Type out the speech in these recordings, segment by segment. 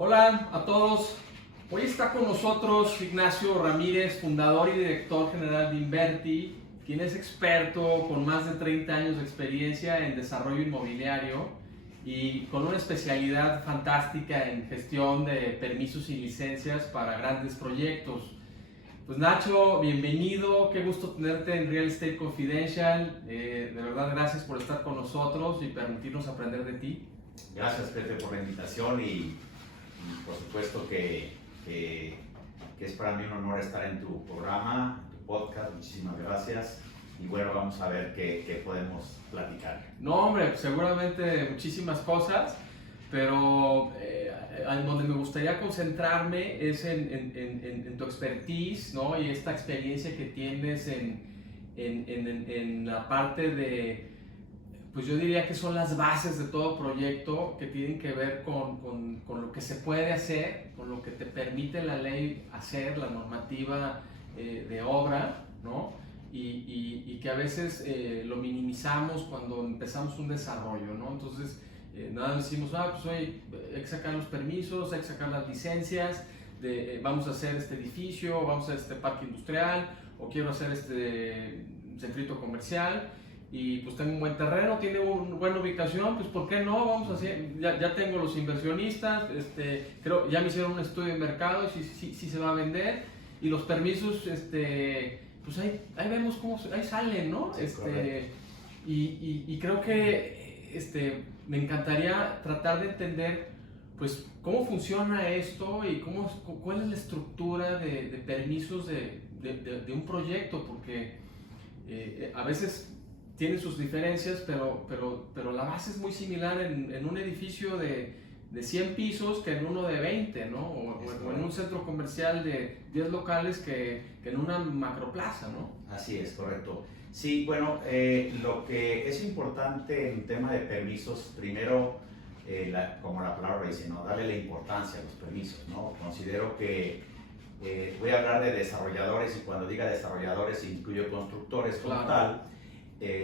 Hola a todos. Hoy está con nosotros Ignacio Ramírez, fundador y director general de Inverti, quien es experto con más de 30 años de experiencia en desarrollo inmobiliario y con una especialidad fantástica en gestión de permisos y licencias para grandes proyectos. Pues Nacho, bienvenido, qué gusto tenerte en Real Estate Confidential. De verdad, gracias por estar con nosotros y permitirnos aprender de ti. Gracias, Pepe, por la invitación y por supuesto que es para mí un honor estar en tu programa, en tu podcast. Muchísimas gracias. Y bueno, vamos a ver qué podemos platicar. No, hombre, seguramente muchísimas cosas, pero en donde me gustaría concentrarme es en tu expertise, ¿no? Y esta experiencia que tienes en la parte de, pues yo diría que son las bases de todo proyecto que tienen que ver con lo que se puede hacer, con lo que te permite la ley hacer, la normativa de obra, ¿no? Y que a veces lo minimizamos cuando empezamos un desarrollo, ¿no? Entonces, nada más decimos, pues oye, hay que sacar los permisos, hay que sacar las licencias, vamos a hacer este edificio, vamos a hacer este parque industrial, o quiero hacer este centrito comercial, y pues tengo un buen terreno, tiene una buena ubicación, pues ¿por qué no? Vamos a hacer, ya tengo los inversionistas, creo, ya me hicieron un estudio de mercado y sí se va a vender, y los permisos, pues ahí vemos cómo, ahí salen, ¿no? Sí, Y creo que me encantaría tratar de entender, pues, cómo funciona esto y cuál es la estructura de permisos de un proyecto, porque a veces tienen sus diferencias, pero la base es muy similar en un edificio de 100 pisos que en uno de 20, ¿no? O en un centro comercial de 10 locales que en una macroplaza, ¿no? Así es, correcto. Sí, bueno, lo que es importante en tema de permisos, primero, como la palabra dice, ¿no? Darle la importancia a los permisos, ¿no? Considero que voy a hablar de desarrolladores y cuando diga desarrolladores incluyo constructores como tal.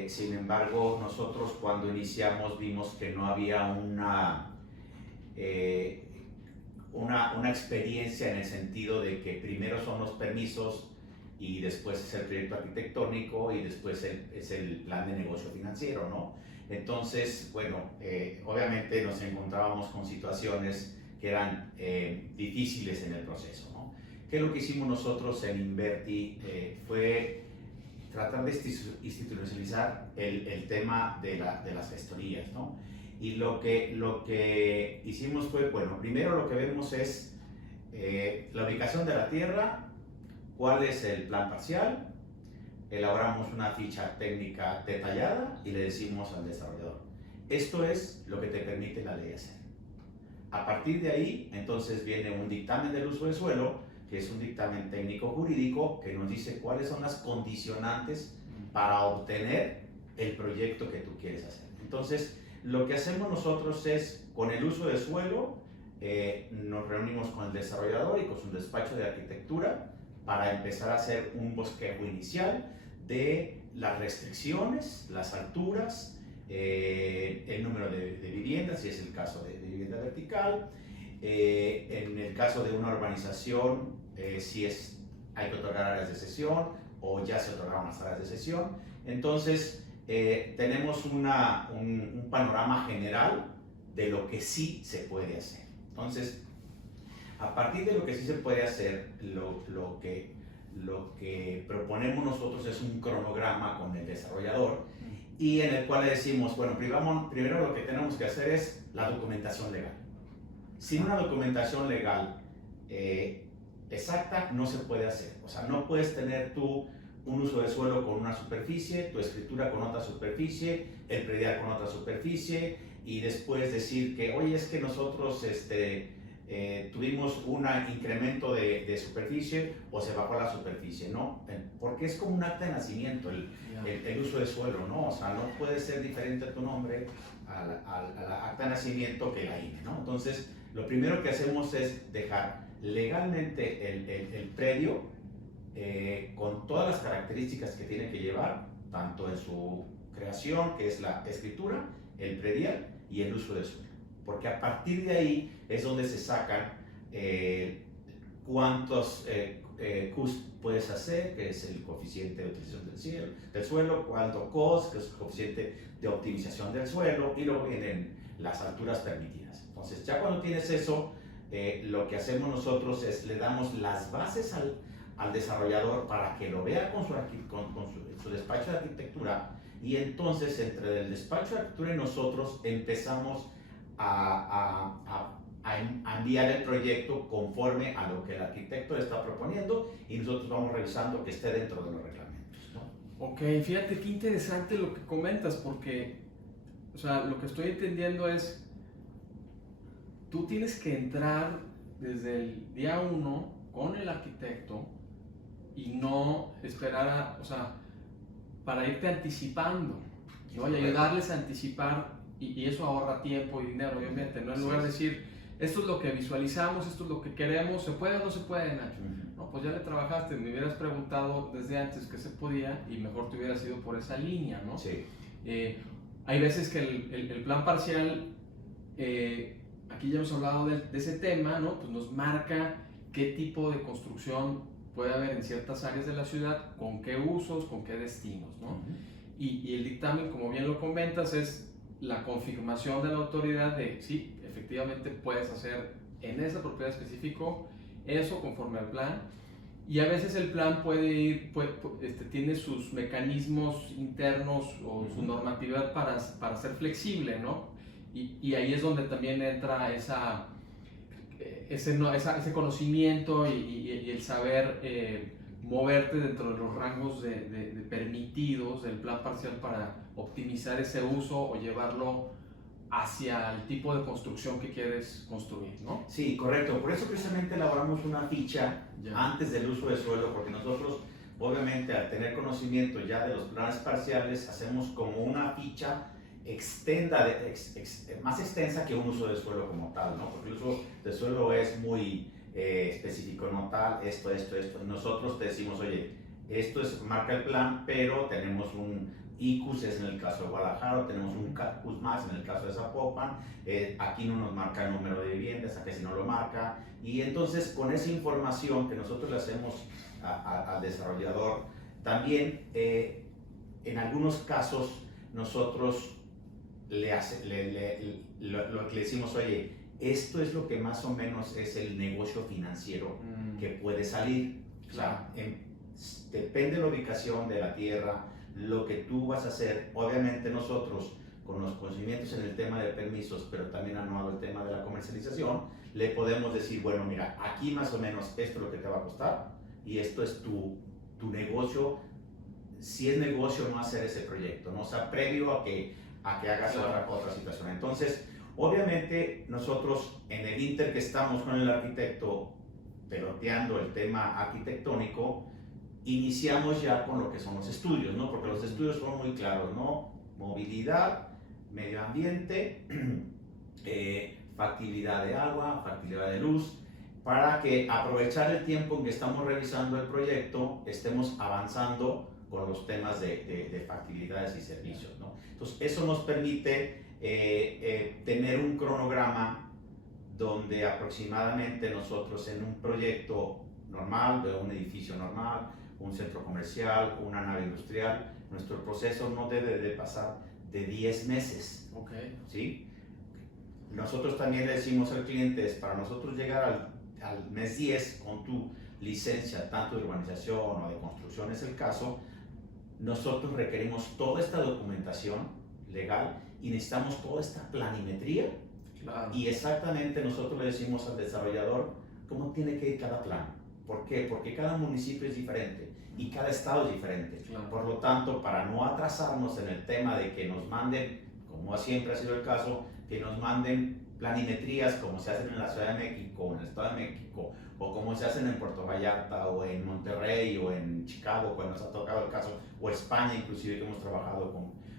Sin embargo, nosotros cuando iniciamos vimos que no había una experiencia en el sentido de que primero son los permisos y después es el proyecto arquitectónico y después es el plan de negocio financiero, ¿no? Entonces, bueno, obviamente nos encontrábamos con situaciones que eran difíciles en el proceso, ¿no? ¿Qué es lo que hicimos nosotros en Inverti? Fue tratar de institucionalizar el tema de las gestorías, ¿no? Y lo que hicimos fue, bueno, primero lo que vemos es la ubicación de la tierra, cuál es el plan parcial, elaboramos una ficha técnica detallada y le decimos al desarrollador, esto es lo que te permite la ley hacer. A partir de ahí, entonces viene un dictamen del uso de suelo, que es un dictamen técnico-jurídico que nos dice cuáles son las condicionantes para obtener el proyecto que tú quieres hacer. Entonces, lo que hacemos nosotros es, con el uso de suelo, nos reunimos con el desarrollador y con su despacho de arquitectura para empezar a hacer un bosquejo inicial de las restricciones, las alturas, el número de viviendas, si es el caso de vivienda vertical, en el caso de una urbanización, si hay que otorgar áreas de cesión o ya se otorgaron las áreas de cesión. Entonces, tenemos un panorama general de lo que sí se puede hacer. Entonces, a partir de lo que sí se puede hacer, lo que proponemos nosotros es un cronograma con el desarrollador y en el cual le decimos, bueno, primero lo que tenemos que hacer es la documentación legal. Sin una documentación legal exacta no se puede hacer. O sea, no puedes tener tú un uso de suelo con una superficie, tu escritura con otra superficie, el predial con otra superficie y después decir que, oye, es que nosotros tuvimos un incremento de superficie o se bajó la superficie, ¿no? Porque es como un acta de nacimiento el uso de suelo, ¿no? O sea, no puede ser diferente tu nombre al acta de nacimiento que la INE, ¿no? Entonces, lo primero que hacemos es dejar legalmente el predio con todas las características que tiene que llevar, tanto en su creación, que es la escritura, el predial y el uso de suelo. porque a partir de ahí es donde se sacan cuántos CUS puedes hacer, que es el coeficiente de utilización del suelo, cuánto COS, que es el coeficiente de optimización del suelo, y luego vienen las alturas permitidas. Entonces, ya cuando tienes eso, lo que hacemos nosotros es le damos las bases al desarrollador para que lo vea con su despacho de arquitectura, y entonces entre el despacho de arquitectura y nosotros empezamos a enviar el proyecto conforme a lo que el arquitecto está proponiendo, y nosotros vamos revisando que esté dentro de los reglamentos, ¿no? Ok, fíjate qué interesante lo que comentas, porque, o sea, lo que estoy entendiendo es, tú tienes que entrar desde el día 1 con el arquitecto y no esperar o sea, para irte anticipando, ¿no? Y ayudarles a anticipar, y eso ahorra tiempo y dinero, obviamente, ¿no? En lugar de decir, esto es lo que visualizamos, esto es lo que queremos, ¿se puede o no se puede, Nacho? No, pues ya le trabajaste, me hubieras preguntado desde antes que se podía y mejor te hubieras ido por esa línea, ¿no? Sí. Hay veces que el plan parcial, aquí ya hemos hablado de ese tema, ¿no? Pues nos marca qué tipo de construcción puede haber en ciertas áreas de la ciudad, con qué usos, con qué destinos, ¿no? Y el dictamen, como bien lo comentas, es la confirmación de la autoridad de sí, efectivamente puedes hacer en esa propiedad específico eso conforme al plan, y a veces el plan puede ir, tiene sus mecanismos internos o su normatividad para ser flexible, ¿no? Y ahí es donde también entra ese conocimiento y el saber moverte dentro de los rangos de permitidos del plan parcial para optimizar ese uso o llevarlo hacia el tipo de construcción que quieres construir, ¿no? Sí, correcto. Por eso precisamente elaboramos una ficha antes del uso de suelo, porque nosotros, obviamente, al tener conocimiento ya de los planes parciales, hacemos como una ficha más extensa que un uso de suelo como tal, ¿no? Porque el uso de suelo es muy específico, no tal, esto. Nosotros te decimos, oye, esto marca el plan, pero tenemos un ICUS, es en el caso de Guadalajara, tenemos un CUS más en el caso de Zapopan, aquí no nos marca el número de viviendas, aquí sí no lo marca, y entonces con esa información que nosotros le hacemos al desarrollador, también en algunos casos nosotros le decimos, oye, esto es lo que más o menos es el negocio financiero que puede salir. Claro. O sea, depende de la ubicación de la tierra, lo que tú vas a hacer. Obviamente nosotros, con los conocimientos en el tema de permisos, pero también anuado el tema de la comercialización, le podemos decir, bueno, mira, aquí más o menos esto es lo que te va a costar, y esto es tu negocio, si es negocio no hacer ese proyecto, ¿no? O sea, previo a que hagas otra situación. Entonces, obviamente nosotros en el inter que estamos con el arquitecto peloteando el tema arquitectónico, iniciamos ya con lo que son los estudios, ¿no? Porque los estudios son muy claros, ¿no? Movilidad, medio ambiente, factibilidad de agua, factibilidad de luz, para que aprovechar el tiempo en que estamos revisando el proyecto, estemos avanzando con los temas de factibilidades y servicios, ¿no? Entonces, eso nos permite tener un cronograma donde aproximadamente nosotros en un proyecto normal, de un edificio normal, un centro comercial, una nave industrial, nuestro proceso no debe de pasar de 10 meses. Okay. ¿Sí? Nosotros también le decimos al cliente, es para nosotros llegar al mes 10 con tu licencia, tanto de urbanización o de construcción es el caso, nosotros requerimos toda esta documentación legal y necesitamos toda esta planimetría. Claro. Y exactamente nosotros le decimos al desarrollador cómo tiene que ir cada plan. ¿Por qué? Porque cada municipio es diferente y cada estado es diferente. Claro. Por lo tanto, para no atrasarnos en el tema de que nos manden, como siempre ha sido el caso, que nos manden planimetrías como se hacen en la Ciudad de México, en el Estado de México, o como se hacen en Puerto Vallarta, o en Monterrey, o en Chicago, cuando nos ha tocado el caso, o España inclusive, que hemos trabajado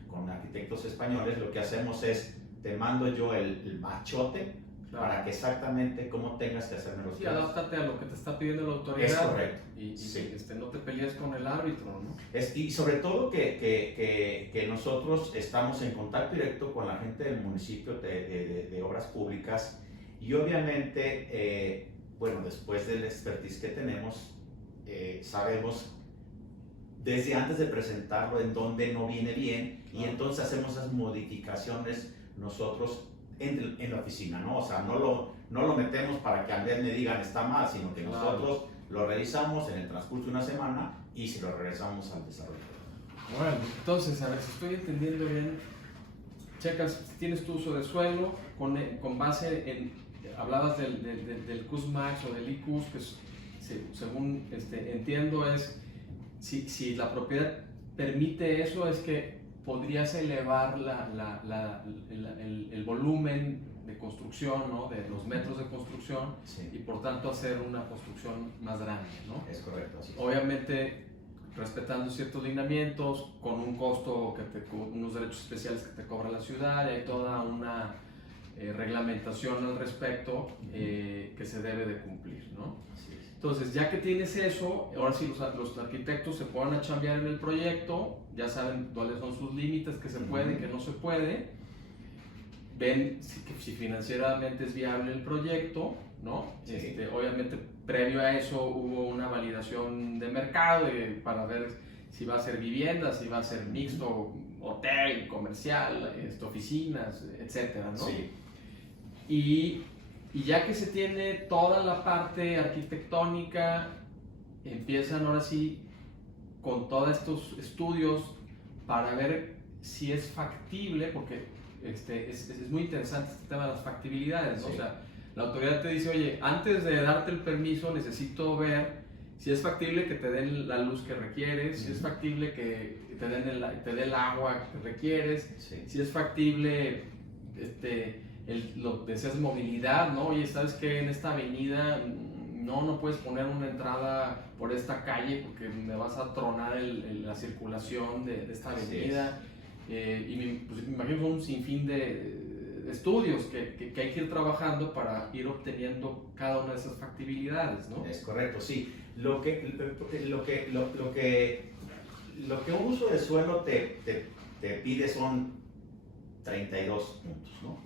con arquitectos españoles, lo que hacemos es, te mando yo el machote Claro. para que exactamente cómo tengas que hacerme los Sí, planos. adáptate a lo que te está pidiendo la autoridad. Es correcto. Y Sí. no te pelees con el árbitro, ¿no? Y sobre todo que nosotros estamos en contacto directo con la gente del municipio de obras públicas y obviamente, bueno, después del expertise que tenemos, sabemos desde antes de presentarlo en dónde no viene bien y entonces hacemos esas modificaciones nosotros en la oficina, ¿no? O sea, no lo metemos para que al mes me digan está mal, sino que nosotros lo revisamos en el transcurso de una semana y se lo regresamos al desarrollador. Bueno, entonces, a ver, si estoy entendiendo bien, checas si tienes tu uso de suelo con base en, hablabas del CUSMAX o del ICUS, que según entiendo es, si la propiedad permite eso, es que podrías elevar el volumen de construcción, ¿no? De los metros de construcción, Sí. y por tanto hacer una construcción más grande, ¿no? Es correcto, así es. Obviamente respetando ciertos lineamientos, con un costo, con unos derechos especiales que te cobra la ciudad, y hay toda una reglamentación al respecto que se debe de cumplir, ¿no? Así es. Entonces, ya que tienes eso, ahora sí los arquitectos se puedan a chambear en el proyecto, ya saben cuáles son sus límites, qué se puede y qué no se puede, ven si financieramente es viable el proyecto, ¿no? Sí. Obviamente, previo a eso hubo una validación de mercado para ver si va a ser vivienda, si va a ser mixto, hotel, comercial, oficinas, etcétera, ¿no? Sí. Y ya que se tiene toda la parte arquitectónica, empiezan ahora sí con todos estos estudios para ver si es factible, porque es muy interesante este tema de las factibilidades, ¿no? Sí. O sea, la autoridad te dice, oye, antes de darte el permiso necesito ver si es factible que te den la luz que requieres, si es factible que te dé el agua que requieres, Sí. si es factible, lo deseas movilidad, ¿no? Oye, ¿sabes qué? En esta avenida no puedes poner una entrada por esta calle porque me vas a tronar la circulación de esta avenida. Pues, me imagino son un sinfín de estudios que hay que ir trabajando para ir obteniendo cada una de esas factibilidades, ¿no? Es correcto, sí. Lo que un uso de suelo te pide son 32 puntos, ¿no?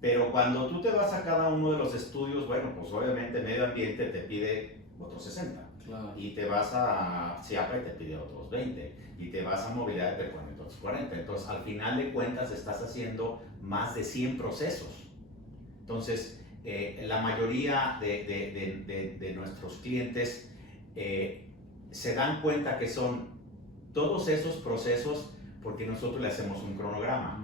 Pero cuando tú te vas a cada uno de los estudios, bueno, pues obviamente medio ambiente te pide otros 60. Claro. Y te vas a CIAPA y te pide otros 20. Y te vas a movilidad y te pone otros 40. Entonces, al final de cuentas, estás haciendo más de 100 procesos. Entonces, la mayoría de nuestros clientes se dan cuenta que son todos esos procesos porque nosotros le hacemos un cronograma.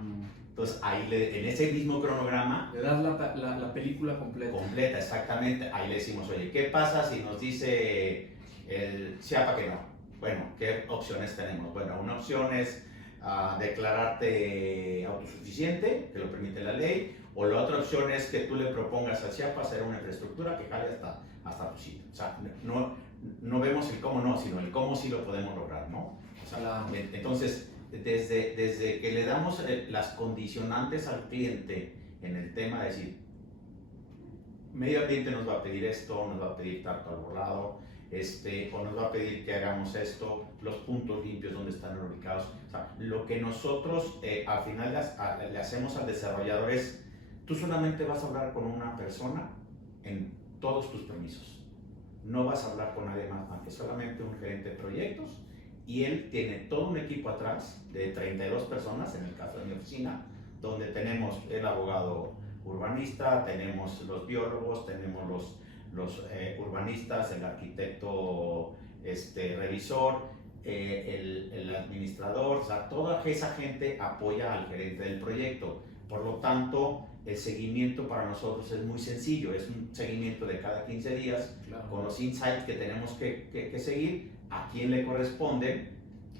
Entonces, ahí en ese mismo cronograma le das la película completa. Completa, exactamente. Ahí le decimos, oye, ¿qué pasa si nos dice el CIAPA que no? Bueno, ¿qué opciones tenemos? Bueno, una opción es declararte autosuficiente, que lo permite la ley, o la otra opción es que tú le propongas al CIAPA hacer una infraestructura que jale hasta tu sitio. O sea, no vemos el cómo no, sino el cómo sí lo podemos lograr, ¿no? O sea, entonces, desde que le damos las condicionantes al cliente en el tema de decir, medio ambiente nos va a pedir esto, nos va a pedir tanto arbolado, o nos va a pedir que hagamos esto, los puntos limpios donde están ubicados. O sea, lo que nosotros al final le hacemos al desarrollador es, tú solamente vas a hablar con una persona en todos tus permisos. No vas a hablar con nadie más que solamente un gerente de proyectos, y él tiene todo un equipo atrás de 32 personas, en el caso de mi oficina, donde tenemos el abogado urbanista, tenemos los biólogos, tenemos los urbanistas, el arquitecto revisor, el administrador. O sea, toda esa gente apoya al gerente del proyecto. Por lo tanto, el seguimiento para nosotros es muy sencillo, es un seguimiento de cada 15 días, claro, con los insights que tenemos que seguir, a quién le corresponde,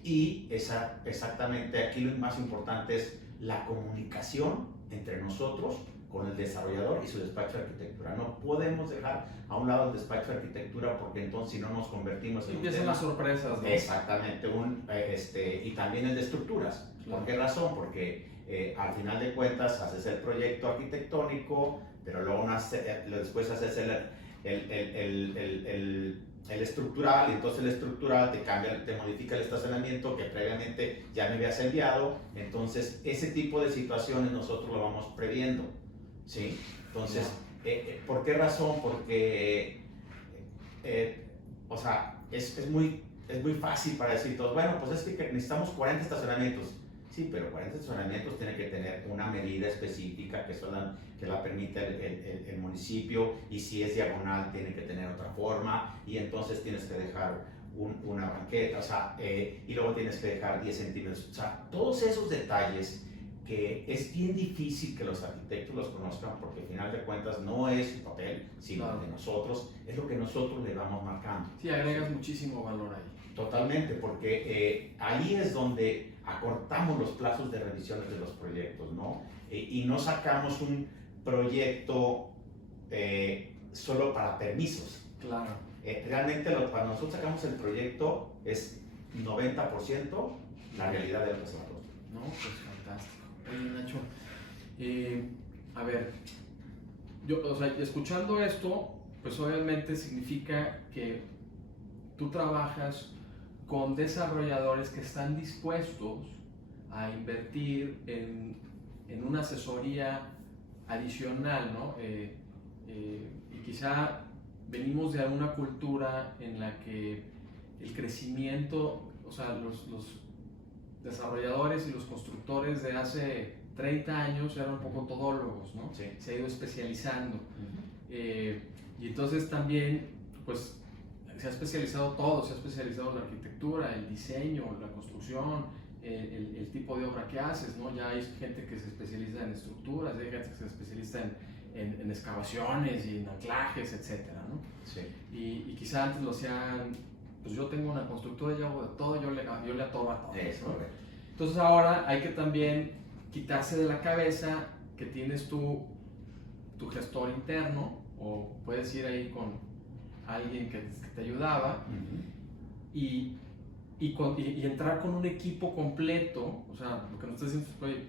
y exactamente aquí lo más importante es la comunicación entre nosotros con el desarrollador y su despacho de arquitectura. No podemos dejar a un lado el despacho de arquitectura porque entonces si no nos convertimos en empiezan las sorpresas, ¿no? Exactamente, y también el de estructuras. Claro. ¿Por qué razón? Porque al final de cuentas haces el proyecto arquitectónico, pero luego después haces el estructural, y entonces el estructural te modifica el estacionamiento que previamente ya me habías enviado. Entonces ese tipo de situaciones nosotros lo vamos previendo, ¿sí? Entonces, ¿por qué razón? Porque o sea, es muy fácil para decir todos, bueno, pues es que necesitamos 40 estacionamientos. Sí, pero 40 estacionamientos tienen que tener una medida específica que la permite el municipio, y si es diagonal tiene que tener otra forma, y entonces tienes que dejar una banqueta, o sea, y luego tienes que dejar 10 centímetros. O sea, todos esos detalles que es bien difícil que los arquitectos los conozcan, porque al final de cuentas no es su papel, sino claro, de nosotros, es lo que nosotros le vamos marcando. Sí, agregas muchísimo valor ahí. Totalmente, porque ahí es donde acortamos los plazos de revisiones de los proyectos, ¿no? Y no sacamos un proyecto solo para permisos. Claro. Realmente para nosotros sacamos el proyecto es 90% la realidad del desarrollo. No, pues fantástico. Oye, Nacho, a ver, o sea, escuchando esto, pues obviamente significa que tú trabajas con desarrolladores que están dispuestos a invertir en una asesoría adicional, ¿no? Y quizá venimos de una cultura en la que el crecimiento, o sea, los desarrolladores y los constructores de hace 30 años eran un poco todólogos, ¿no? Sí. Se ha ido especializando. Y entonces también, pues, se ha especializado todo, se ha especializado la arquitectura, el diseño, la construcción, el tipo de obra que haces, ¿no? Ya hay gente que se especializa en estructuras, hay gente que se especializa en excavaciones y en anclajes, etcétera, ¿no? Sí. Y quizá antes lo hacían, pues yo tengo una constructora, yo hago de todo, yo le atoro a todo, ¿no? Entonces ahora hay que también quitarse de la cabeza que tienes tu gestor interno, o puedes ir ahí con alguien que te ayudaba, y entrar con un equipo completo. O sea, lo que nos estás diciendo es, oye,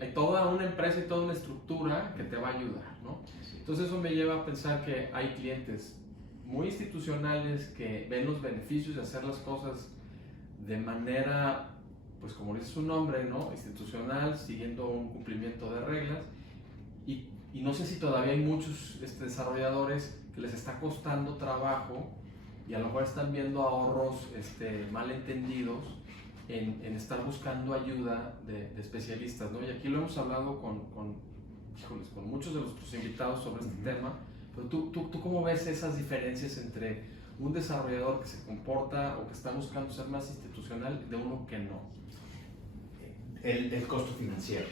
hay toda una empresa y toda una estructura que te va a ayudar, ¿no? Entonces eso me lleva a pensar que hay clientes muy institucionales que ven los beneficios de hacer las cosas de manera, pues como dice su nombre, ¿no? Institucional, siguiendo un cumplimiento de reglas, y no sé si todavía hay muchos desarrolladores que les está costando trabajo y a lo mejor están viendo ahorros malentendidos en estar buscando ayuda de especialistas, ¿no? Y aquí lo hemos hablado con muchos de nuestros invitados sobre este tema, pero ¿tú cómo ves esas diferencias entre un desarrollador que se comporta o que está buscando ser más institucional de uno que no? El costo financiero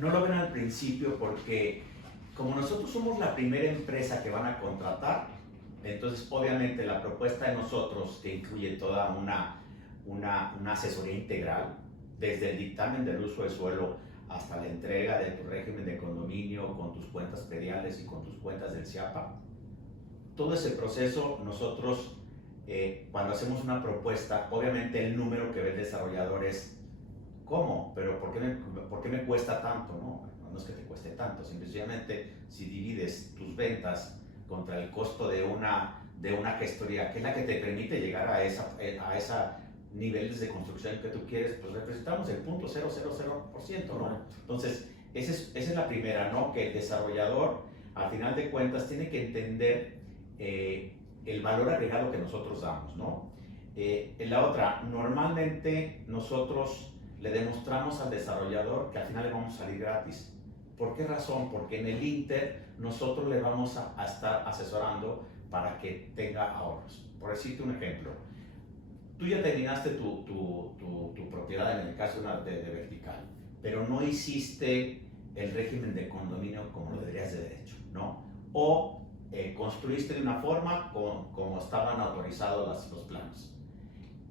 no lo ven al principio, porque como nosotros somos la primera empresa que van a contratar, entonces obviamente la propuesta de nosotros, que incluye toda una asesoría integral, desde el dictamen del uso de suelo hasta la entrega de tu régimen de condominio con tus cuentas prediales y con tus cuentas del CIAPA, todo ese proceso nosotros, cuando hacemos una propuesta, obviamente el número que ve el desarrollador es ¿cómo? Pero ¿por qué me cuesta tanto? No es que te cueste tanto, simplemente si divides tus ventas contra el costo de una gestoría, que es la que te permite llegar a esa niveles de construcción que tú quieres, pues representamos el 0.000%, ¿no? Entonces, esa es la primera, ¿no? Que el desarrollador, al final de cuentas, tiene que entender el valor agregado que nosotros damos, ¿no? En la otra, normalmente nosotros le demostramos al desarrollador que al final le vamos a salir gratis. ¿Por qué razón? Porque en el Inter nosotros le vamos a estar asesorando para que tenga ahorros. Por decirte un ejemplo, tú ya terminaste tu propiedad, en el caso de vertical, pero no hiciste el régimen de condominio como lo deberías de derecho, ¿no? O construiste de una forma como estaban autorizados los planos.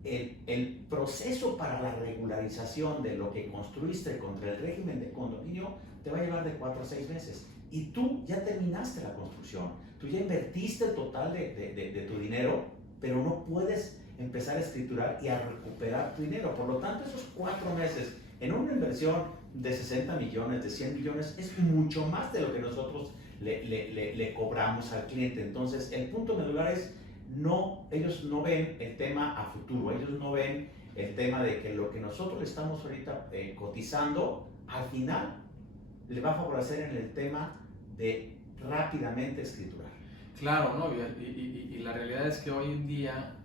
El proceso para la regularización de lo que construiste contra el régimen de condominio te va a llevar de 4 a 6 meses. Y tú ya terminaste la construcción, tú ya invertiste el total de tu dinero, pero no puedes empezar a escriturar y a recuperar tu dinero. Por lo tanto, esos 4 meses en una inversión de 60 millones, de 100 millones, es mucho más de lo que nosotros le cobramos al cliente. Entonces, el punto medular es, ellos no ven el tema a futuro, ellos no ven el tema de que lo que nosotros le estamos ahorita cotizando, al final le va a favorecer en el tema de rápidamente escriturar. Claro, ¿no? Y la realidad es que hoy en día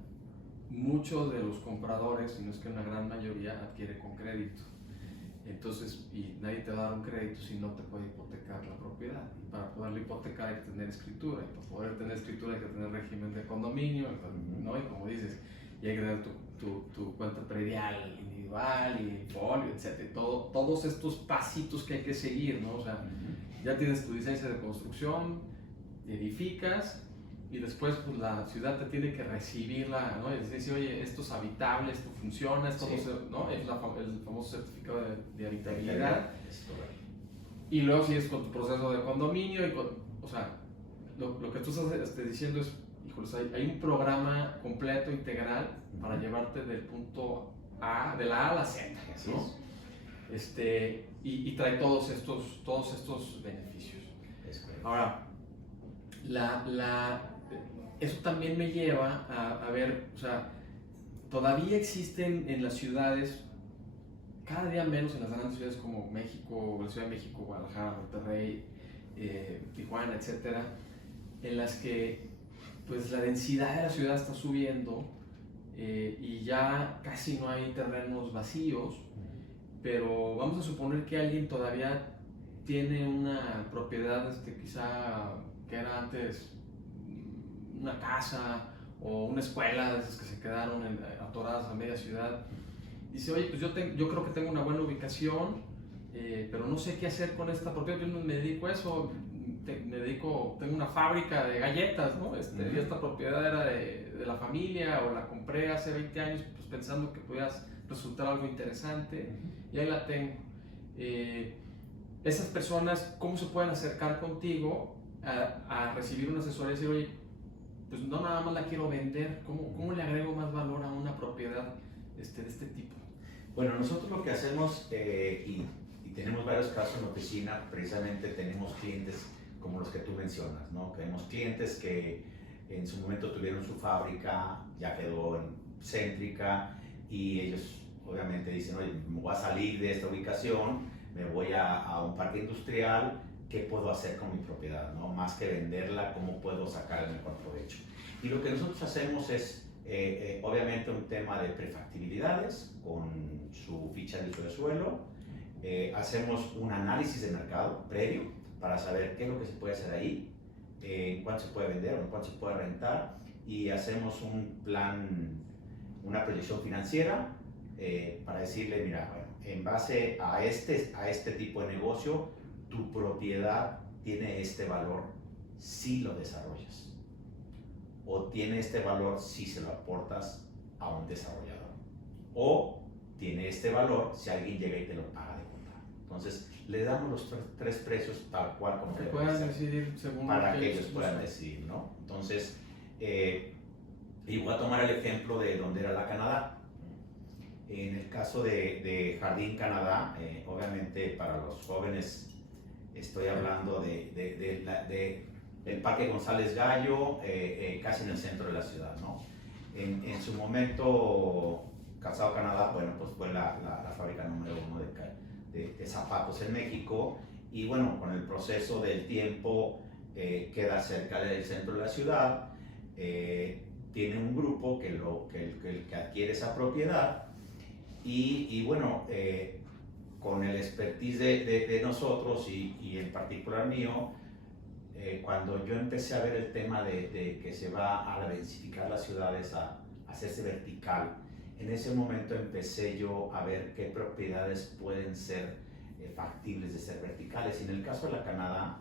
muchos de los compradores, si no es que una gran mayoría, adquiere con crédito. Entonces, y nadie te va a dar un crédito si no te puede hipotecar la propiedad. Y para poderlo hipotecar hay que tener escritura. Y para poder tener escritura hay que tener régimen de condominio, ¿no? Y como dices, y hay que tener tu cuenta predial individual y folio, etc. Todos estos pasitos que hay que seguir, ¿no? O sea, ya tienes tu licencia de construcción, edificas, y después pues la ciudad te tiene que recibirla, ¿no? Y decir, oye, esto es habitable, esto funciona, esto Sí. ¿no? Es el famoso certificado de habitabilidad. Y luego sigues con tu proceso de condominio, o sea, lo que tú estás diciendo es, híjoles, hay un programa completo, integral, para llevarte del punto A, de la A a la Z, ¿no? Y trae todos estos beneficios. Ahora, eso también me lleva a ver, o sea, todavía existen en las ciudades, cada día menos en las grandes ciudades como México, la Ciudad de México, Guadalajara, Monterrey, Tijuana, etcétera, en las que pues la densidad de la ciudad está subiendo y ya casi no hay terrenos vacíos, pero vamos a suponer que alguien todavía tiene una propiedad quizá que era antes una casa o una escuela de esas que se quedaron atoradas a media ciudad. Dice, oye, pues yo creo que tengo una buena ubicación, pero no sé qué hacer con esta propiedad. Yo no me dedico a eso, tengo una fábrica de galletas, ¿no? Y esta propiedad era de la familia, o la compré hace 20 años pues pensando que podías resultar algo interesante, y ahí la tengo. Esas personas, ¿cómo se pueden acercar contigo a recibir una asesoría y decir, oye, pues no nada más la quiero vender, ¿cómo le agrego más valor a una propiedad de este tipo? Bueno, nosotros lo que hacemos, y tenemos varios casos en la oficina, precisamente tenemos clientes como los que tú mencionas, ¿no? Tenemos clientes que en su momento tuvieron su fábrica, ya quedó céntrica, y ellos obviamente dicen, oye, me voy a salir de esta ubicación, me voy a un parque industrial, ¿qué puedo hacer con mi propiedad, ¿no? Más que venderla, ¿cómo puedo sacar el mejor provecho? Y lo que nosotros hacemos es, obviamente, un tema de prefactibilidades con su ficha de uso de suelo. Hacemos un análisis de mercado previo para saber qué es lo que se puede hacer ahí, en cuánto se puede vender o en cuánto se puede rentar, y hacemos un plan, una proyección financiera para decirle, mira, bueno, en base a este tipo de negocio, tu propiedad tiene este valor si lo desarrollas, o tiene este valor si se lo aportas a un desarrollador, o tiene este valor si alguien llega y te lo paga de contado. Entonces, le damos los tres precios tal cual como que puedan decidir según para que ellos puedan decidir, ¿no? Entonces, y voy a tomar el ejemplo de donde era la Canadá. En el caso de Jardín Canadá, obviamente para los jóvenes estoy hablando del Parque González Gallo, casi en el centro de la ciudad, ¿no? En su momento, Calzado Canadá, bueno, pues fue la fábrica número 1 de zapatos en México, y bueno, con el proceso del tiempo queda cerca del centro de la ciudad, tiene un grupo que adquiere esa propiedad, y bueno, con el expertise de nosotros y en particular mío, cuando yo empecé a ver el tema de que se va a densificar las ciudades, a hacerse vertical, en ese momento empecé yo a ver qué propiedades pueden ser factibles de ser verticales. Y en el caso de la Canadá,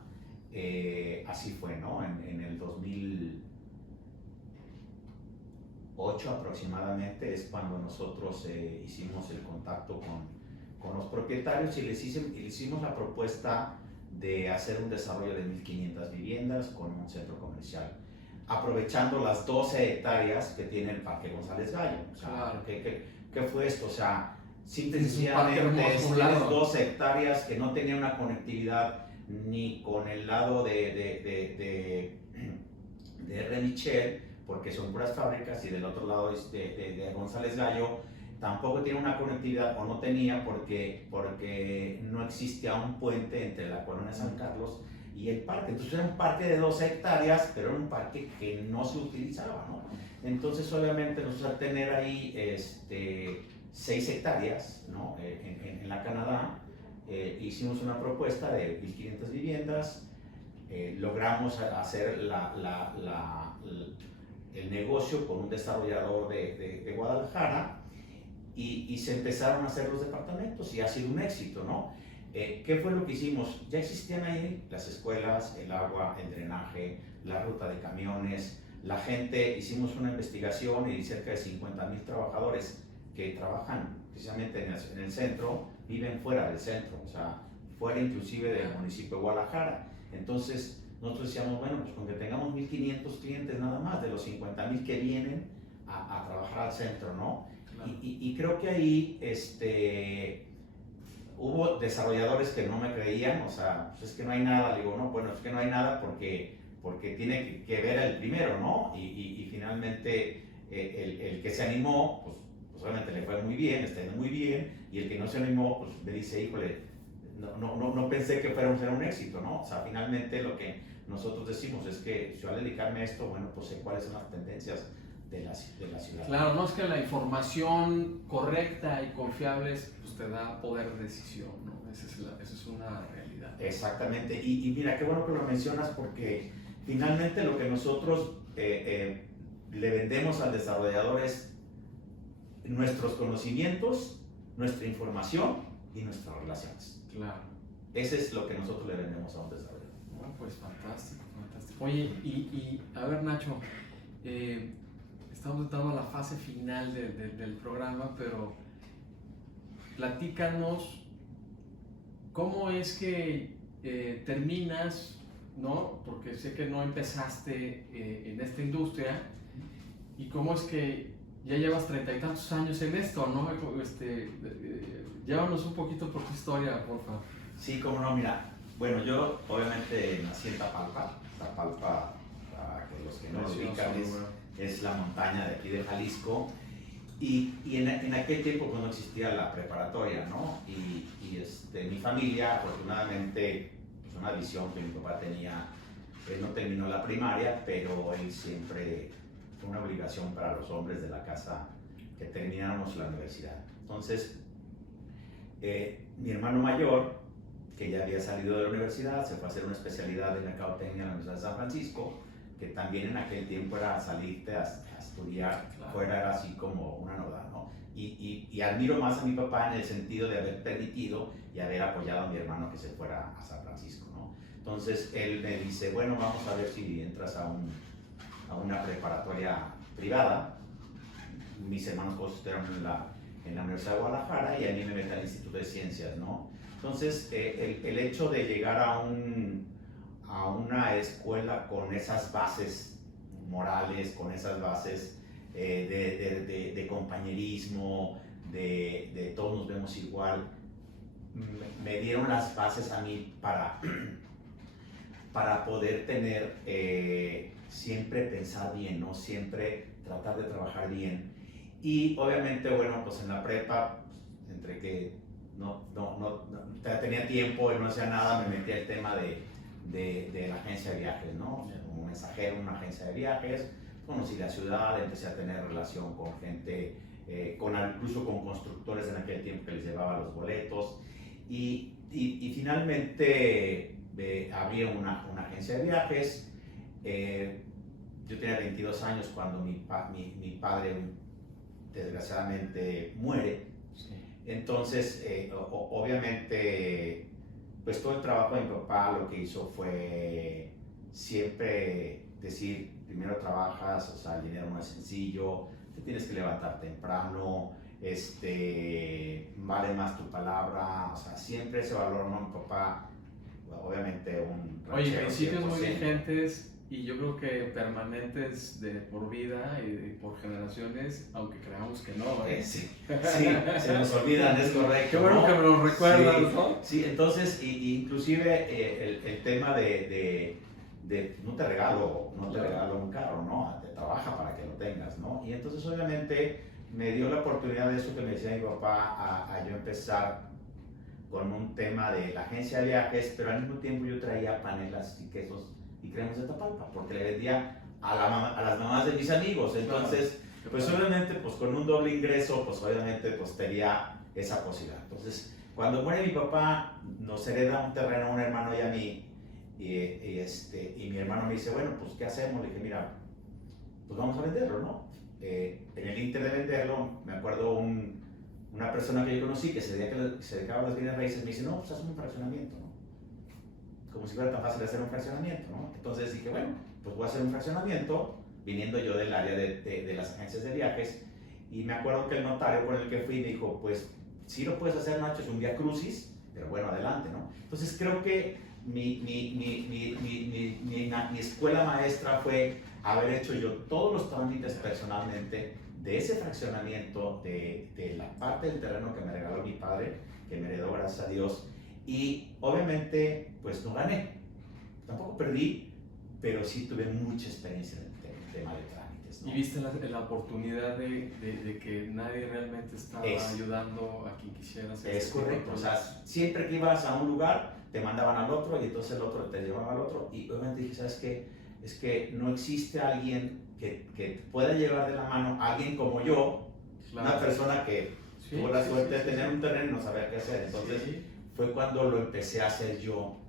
así fue, ¿no? En el 2008 aproximadamente es cuando nosotros hicimos el contacto con los propietarios y les hicimos la propuesta de hacer un desarrollo de 1.500 viviendas con un centro comercial, aprovechando las 12 hectáreas que tiene el Parque González Gallo. O sea, Claro. ¿qué fue esto? O sea, simple y Es un parque sencillamente hermoso, tienes lado. 12 hectáreas que no tenían una conectividad ni con el lado de R. Michel, porque son puras fábricas, y del otro lado de González Gallo, tampoco tiene una conectividad, o no tenía, porque no existía un puente entre la colonia San Carlos y el parque. Entonces era un parque de 12 hectáreas, pero era un parque que no se utilizaba, ¿no? Entonces obviamente nosotros al tener ahí 6 hectáreas, ¿no? En la Canadá, hicimos una propuesta de 1.500 viviendas, logramos hacer el negocio con un desarrollador de Guadalajara, y se empezaron a hacer los departamentos y ha sido un éxito, ¿no? ¿Qué fue lo que hicimos? Ya existían ahí las escuelas, el agua, el drenaje, la ruta de camiones, la gente. Hicimos una investigación y cerca de 50,000 trabajadores que trabajan precisamente en el centro viven fuera del centro, o sea, fuera inclusive del municipio de Guadalajara. Entonces nosotros decíamos, bueno, pues con que tengamos 1.500 clientes nada más de los 50,000 que vienen a trabajar al centro, ¿no? Claro. Y creo que ahí hubo desarrolladores que no me creían, o sea, pues es que no hay nada. Le digo, no, bueno, es que no hay nada porque tiene que ver el primero, ¿no? Y finalmente el que se animó, pues obviamente le fue muy bien, está yendo muy bien, y el que no se animó, pues me dice, híjole, no pensé que fuera un éxito, ¿no? O sea, finalmente lo que nosotros decimos es que yo al dedicarme a esto, bueno, pues sé cuáles son las tendencias de la ciudad. Claro, no es que la información correcta y confiable pues te da poder de decisión, ¿no? Esa es una realidad. Exactamente, y mira, qué bueno que lo mencionas, porque finalmente lo que nosotros le vendemos al desarrollador es nuestros conocimientos, nuestra información y nuestras relaciones. Claro. Ese es lo que nosotros le vendemos a un desarrollador. Bueno, pues fantástico, fantástico. Oye, y a ver, Nacho, estamos entrando a la fase final del programa, pero platícanos cómo es que terminas, ¿no? Porque sé que no empezaste en esta industria, y cómo es que ya llevas 30 y tantos años en esto, ¿no? Llévanos un poquito por tu historia, por favor. Sí, cómo no, mira, bueno, yo obviamente nací en Tapalpa. Tapalpa, para que los que no lo ubican, es la montaña de aquí de Jalisco, y en aquel tiempo pues no existía la preparatoria, ¿no? Y mi familia, afortunadamente, pues una visión que mi papá tenía. Él no terminó la primaria, pero él siempre fue una obligación para los hombres de la casa que termináramos la universidad. Entonces, mi hermano mayor, que ya había salido de la universidad, se fue a hacer una especialidad de mercadotecnia en la Universidad de San Francisco, que también en aquel tiempo era salirte a estudiar, claro, fuera, era así como una novedad, ¿no? Y admiro más a mi papá en el sentido de haber permitido y haber apoyado a mi hermano que se fuera a San Francisco, ¿no? Entonces él me dice, bueno, vamos a ver si entras a una preparatoria privada. Mis hermanos todos estudiaron en la Universidad de Guadalajara, y a mí me metí al Instituto de Ciencias, ¿no? Entonces, el hecho de llegar a una escuela con esas bases morales, con esas bases de compañerismo, de todos nos vemos igual, me dieron las bases a mí para poder tener, siempre pensar bien, ¿no? Siempre tratar de trabajar bien. Y obviamente, bueno, pues en la prepa, pues, entre que no tenía tiempo y no hacía nada, me metí al tema de la agencia de viajes, ¿no? Como mensajero en una agencia de viajes, conocí la ciudad, empecé a tener relación con gente, incluso con constructores en aquel tiempo, que les llevaba los boletos, y finalmente abrí una agencia de viajes. Yo tenía 22 años cuando mi padre desgraciadamente muere. Sí. Entonces, obviamente, pues todo el trabajo de mi papá lo que hizo fue siempre decir, primero trabajas, o sea, el dinero no es sencillo, te tienes que levantar temprano, vale más tu palabra, o sea, siempre ese valor, ¿no? Mi papá, obviamente un Oye, ranchero principios muy 100%. vigentes y yo creo que permanentes de por vida y por generaciones, aunque creamos que no, ¿eh? Sí, sí, se nos olvidan, es correcto. Qué bueno, ¿no? que me lo recuerdas, Sí, ¿no? sí, entonces, inclusive el tema no te regalo un carro, ¿no? Te trabaja para que lo tengas, ¿no? Y entonces obviamente me dio la oportunidad de eso que me decía mi papá, a yo empezar con un tema de la agencia de viajes, pero al mismo tiempo yo traía panelas y quesos y cremas de Tapalpa, porque le vendía a las mamás de mis amigos. Entonces, pues obviamente, pues con un doble ingreso, pues obviamente pues tenía esa posibilidad. Entonces, cuando muere mi papá, nos hereda un terreno a un hermano y a mí, y mi hermano me dice, bueno, pues ¿qué hacemos? Le dije, mira, pues vamos a venderlo, ¿no? En el inter de venderlo, me acuerdo una persona que yo conocí que se dedicaba a las bienes raíces, me dice, no, pues haz un fraccionamiento, ¿no? Como si fuera tan fácil hacer un fraccionamiento, ¿no? Entonces dije, bueno, pues voy a hacer un fraccionamiento, viniendo yo del área de las agencias de viajes, y me acuerdo que el notario con el que fui me dijo, pues sí lo puedes hacer, Nacho, es un vía crucis, pero bueno, adelante, ¿no? Entonces creo que mi escuela maestra fue haber hecho yo todos los trámites personalmente de ese fraccionamiento, de la parte del terreno que me regaló mi padre, que me heredó, gracias a Dios, y obviamente pues no gané, tampoco perdí, pero sí tuve mucha experiencia en el tema de trámites, ¿no? Y viste la oportunidad de que nadie realmente estaba ayudando a quien quisiera hacer. Es correcto, o sea, siempre que ibas a un lugar te mandaban al otro y entonces el otro te llevaba al otro, y obviamente dije, ¿sabes qué? Es que no existe alguien que pueda llevar de la mano a alguien como yo, claro. Una persona que tuvo la suerte de tener un terreno y no saber qué hacer. Entonces fue cuando lo empecé a hacer yo,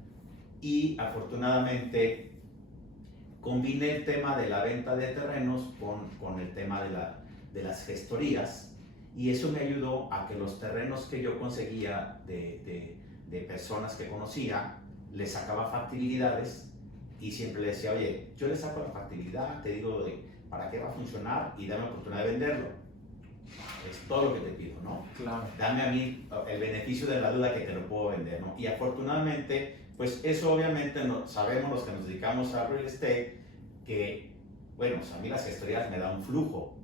y afortunadamente combiné el tema de la venta de terrenos con el tema de las gestorías, y eso me ayudó a que los terrenos que yo conseguía de personas que conocía, les sacaba factibilidades, y siempre le decía, oye, yo le saco la factibilidad, te digo para qué va a funcionar y dame la oportunidad de venderlo. Es todo lo que te pido, ¿no? Claro. Dame a mí el beneficio de la duda que te lo puedo vender, ¿no? Y afortunadamente, pues eso obviamente sabemos los que nos dedicamos a real estate, que, bueno, pues a mí las gestorías me dan un flujo,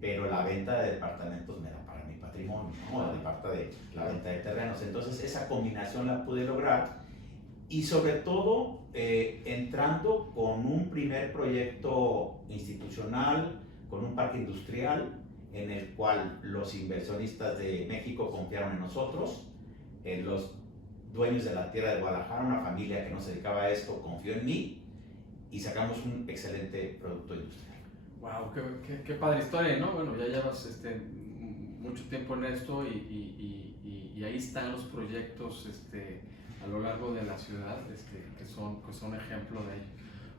pero la venta de departamentos me da para mi patrimonio, ¿no? La parte de la venta de terrenos. Entonces esa combinación la pude lograr, y sobre todo entrando con un primer proyecto institucional, con un parque industrial en el cual los inversionistas de México confiaron en nosotros, los dueños de la tierra de Guadalajara, una familia que no se dedicaba a esto, confió en mí, y sacamos un excelente producto industrial. Wow, qué padre historia, ¿no? Bueno, ya llevas mucho tiempo en esto, y ahí están los proyectos a lo largo de la ciudad que son ejemplo de ello.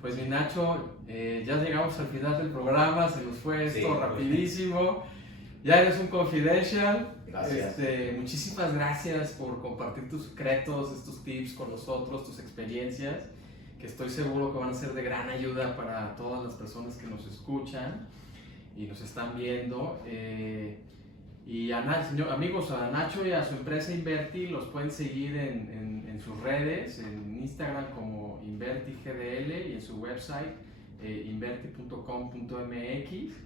Pues mi Nacho, ya llegamos al final del programa, se nos fue esto rapidísimo. Ya eres un confidential. Gracias. Muchísimas gracias por compartir tus secretos, estos tips con nosotros, tus experiencias, que estoy seguro que van a ser de gran ayuda para todas las personas que nos escuchan y nos están viendo. Y amigos, a Nacho y a su empresa Inverti los pueden seguir en sus redes, en Instagram como InvertiGDL, y en su website inverti.com.mx.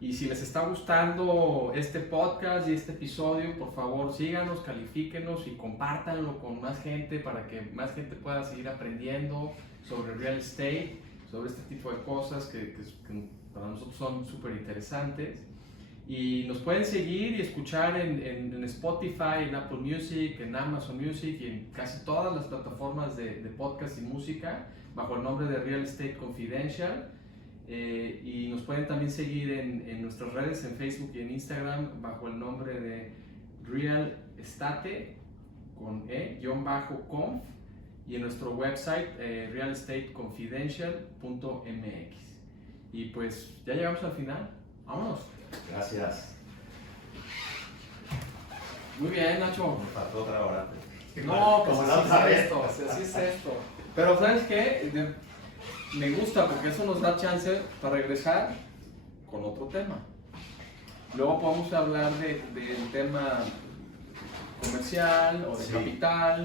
Y si les está gustando este podcast y este episodio, por favor síganos, califíquenos y compártanlo con más gente, para que más gente pueda seguir aprendiendo sobre real estate, sobre este tipo de cosas que para nosotros son súper interesantes. Y nos pueden seguir y escuchar en Spotify, en Apple Music, en Amazon Music y en casi todas las plataformas de podcast y música bajo el nombre de Real Estate Confidential. Y nos pueden también seguir en nuestras redes, en Facebook y en Instagram, bajo el nombre de Real Estate con _conf, y en nuestro website realestateconfidential.mx. Y pues ya llegamos al final. Vámonos. Gracias. Muy bien, Nacho. Me faltó otra hora. No, pues así es esto. Pero ¿sabes qué? Me gusta porque eso nos da chance para regresar con otro tema. Luego podemos hablar del tema comercial o de capital.